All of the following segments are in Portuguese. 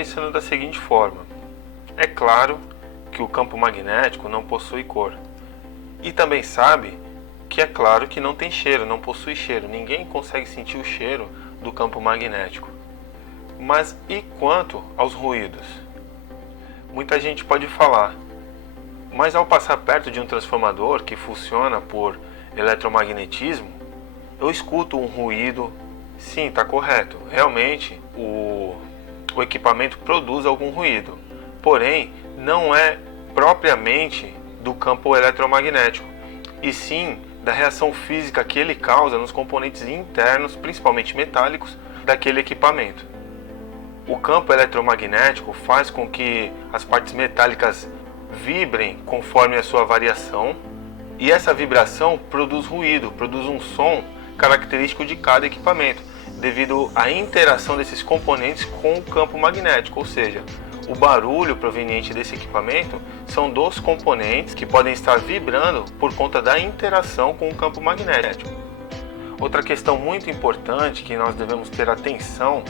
pensando da seguinte forma: é claro que o campo magnético não possui cor. E também sabe que é claro que não tem cheiro, não possui cheiro. Ninguém consegue sentir o cheiro do campo magnético. Mas e quanto aos ruídos? Muita gente pode falar, mas ao passar perto de um transformador que funciona por eletromagnetismo, eu escuto um ruído. Sim, está correto. Realmente o equipamento produz algum ruído. Porém, não é propriamente do campo eletromagnético, e sim da reação física que ele causa nos componentes internos, principalmente metálicos, daquele equipamento. O campo eletromagnético faz com que as partes metálicas vibrem conforme a sua variação, e essa vibração produz ruído, produz um som característico de cada equipamento, devido à interação desses componentes com o campo magnético, ou seja, o barulho proveniente desse equipamento são dos componentes que podem estar vibrando por conta da interação com o campo magnético. Outra questão muito importante que nós devemos ter atenção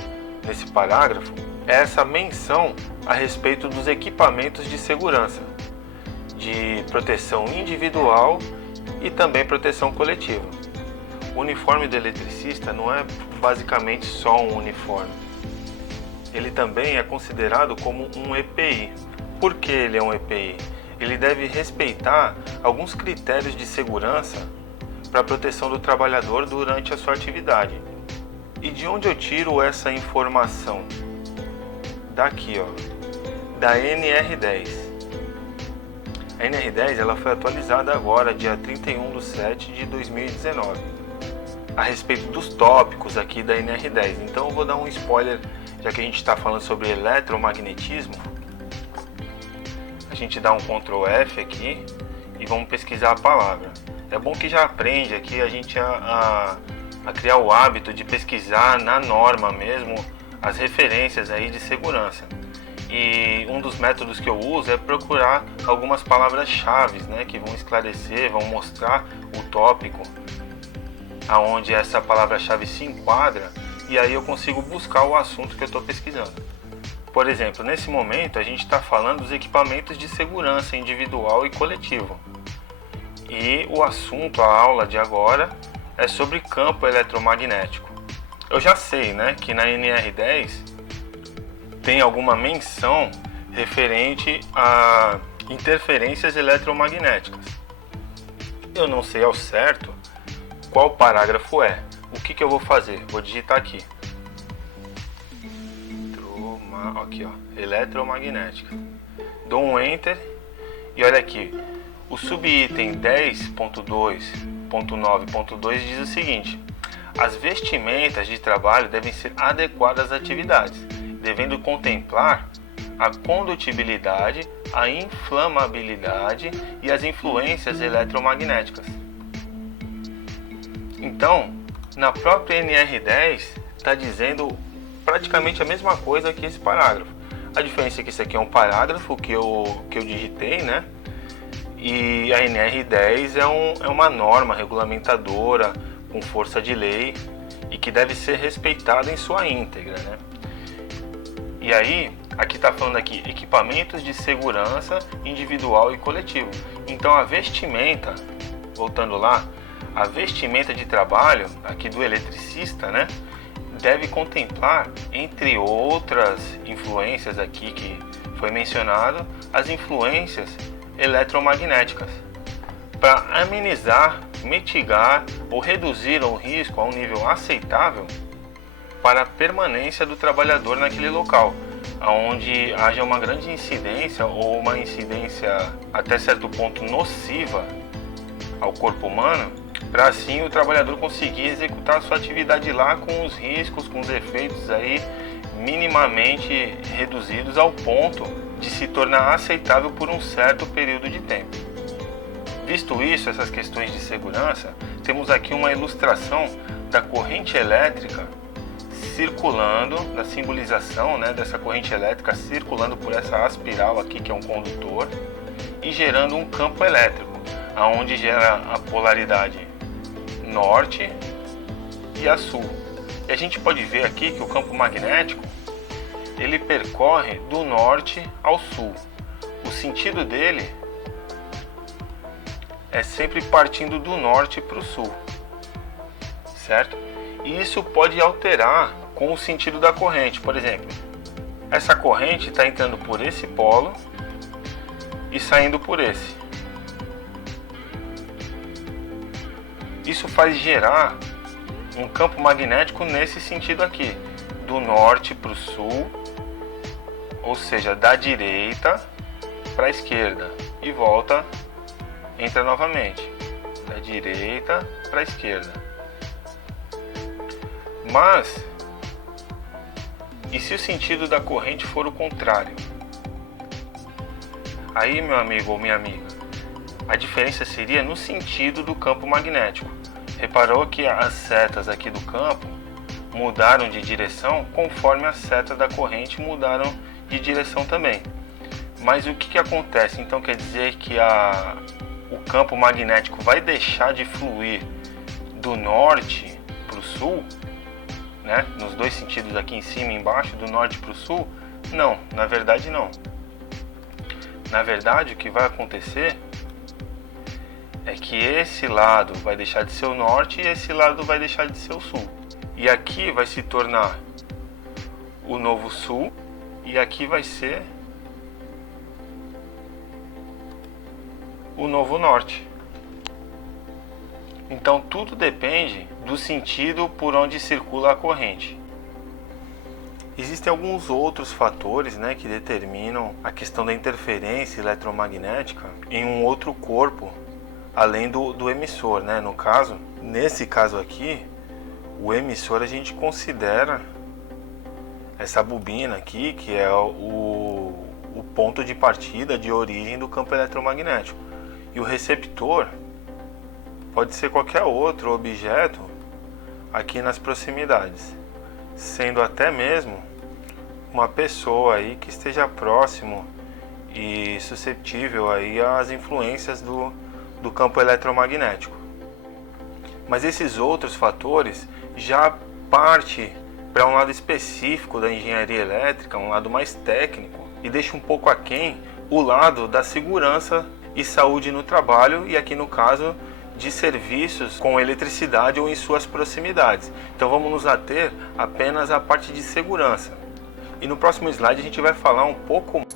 nesse parágrafo é essa menção a respeito dos equipamentos de segurança, de proteção individual e também proteção coletiva. O uniforme do eletricista não é basicamente só um uniforme. Ele também é considerado como um EPI. Por que ele é um EPI? Ele deve respeitar alguns critérios de segurança para a proteção do trabalhador durante a sua atividade. E de onde eu tiro essa informação? Daqui, da NR10. A NR10 ela foi atualizada agora, dia 31/7/2019, a respeito dos tópicos aqui da NR10. Então eu vou dar um spoiler, já que a gente está falando sobre eletromagnetismo. A gente dá um Ctrl F aqui e vamos pesquisar a palavra. É bom que já aprende aqui a gente a criar o hábito de pesquisar na norma mesmo as referências aí de segurança. E um dos métodos que eu uso é procurar algumas palavras-chave, né, que vão esclarecer, vão mostrar o tópico aonde essa palavra-chave se enquadra, e aí eu consigo buscar o assunto que eu estou pesquisando. Por exemplo, nesse momento a gente está falando dos equipamentos de segurança individual e coletivo. E o assunto, a aula de agora, é sobre campo eletromagnético. Eu já sei, né, que na NR10 tem alguma menção referente a interferências eletromagnéticas. Eu não sei ao certo qual parágrafo é. O que eu vou fazer? Vou digitar aqui. Aqui, eletromagnética. Dou um Enter e olha aqui. O subitem 10.2.9.2 diz o seguinte: as vestimentas de trabalho devem ser adequadas às atividades, devendo contemplar a condutibilidade, a inflamabilidade e as influências eletromagnéticas. Então, na própria NR10 está dizendo praticamente a mesma coisa que esse parágrafo. A diferença é que isso aqui é um parágrafo que eu digitei, né? E a NR10 é uma norma regulamentadora com força de lei e que deve ser respeitada em sua íntegra, né? E aí, aqui está falando aqui, equipamentos de segurança individual e coletivo. Então a vestimenta, voltando lá, a vestimenta de trabalho aqui do eletricista, né, deve contemplar, entre outras influências aqui que foi mencionado, as influências eletromagnéticas, para amenizar, mitigar ou reduzir o risco a um nível aceitável para a permanência do trabalhador naquele local, onde haja uma grande incidência ou uma incidência até certo ponto nociva ao corpo humano, para assim o trabalhador conseguir executar a sua atividade lá com os riscos, com os efeitos aí minimamente reduzidos ao ponto de se tornar aceitável por um certo período de tempo. Visto isso, essas questões de segurança, temos aqui uma ilustração da corrente elétrica circulando, da simbolização, né, dessa corrente elétrica circulando por essa aspiral aqui, que é um condutor, e gerando um campo elétrico, aonde gera a polaridade norte e a sul. E a gente pode ver aqui que o campo magnético ele percorre do norte ao sul. O sentido dele é sempre partindo do norte para o sul, certo? E isso pode alterar com o sentido da corrente. Por exemplo, essa corrente está entrando por esse polo e saindo por esse. Isso faz gerar um campo magnético nesse sentido aqui, do norte para o sul, ou seja, da direita para a esquerda, e volta, entra novamente, da direita para a esquerda. Mas, e se o sentido da corrente for o contrário? Aí, meu amigo ou minha amiga, a diferença seria no sentido do campo magnético. Reparou que as setas aqui do campo mudaram de direção conforme as setas da corrente mudaram de direção também. Mas o que acontece? Então quer dizer que o campo magnético vai deixar de fluir do norte para o sul, né? Nos dois sentidos aqui em cima e embaixo, do norte para o sul? Não, na verdade não. Na verdade o que vai acontecer é que esse lado vai deixar de ser o norte e esse lado vai deixar de ser o sul. E aqui vai se tornar o novo sul e aqui vai ser o novo norte. Então tudo depende do sentido por onde circula a corrente. Existem alguns outros fatores, né, que determinam a questão da interferência eletromagnética em um outro corpo além do emissor, né? Nesse caso aqui, o emissor a gente considera essa bobina aqui, que é o ponto de partida, de origem do campo eletromagnético. E o receptor pode ser qualquer outro objeto aqui nas proximidades, sendo até mesmo uma pessoa aí que esteja próximo e suscetível aí às influências do campo eletromagnético. Mas esses outros fatores já parte para um lado específico da engenharia elétrica, um lado mais técnico, e deixa um pouco aquém o lado da segurança e saúde no trabalho, e aqui no caso de serviços com eletricidade ou em suas proximidades. Então vamos nos ater apenas à parte de segurança. E no próximo slide a gente vai falar um pouco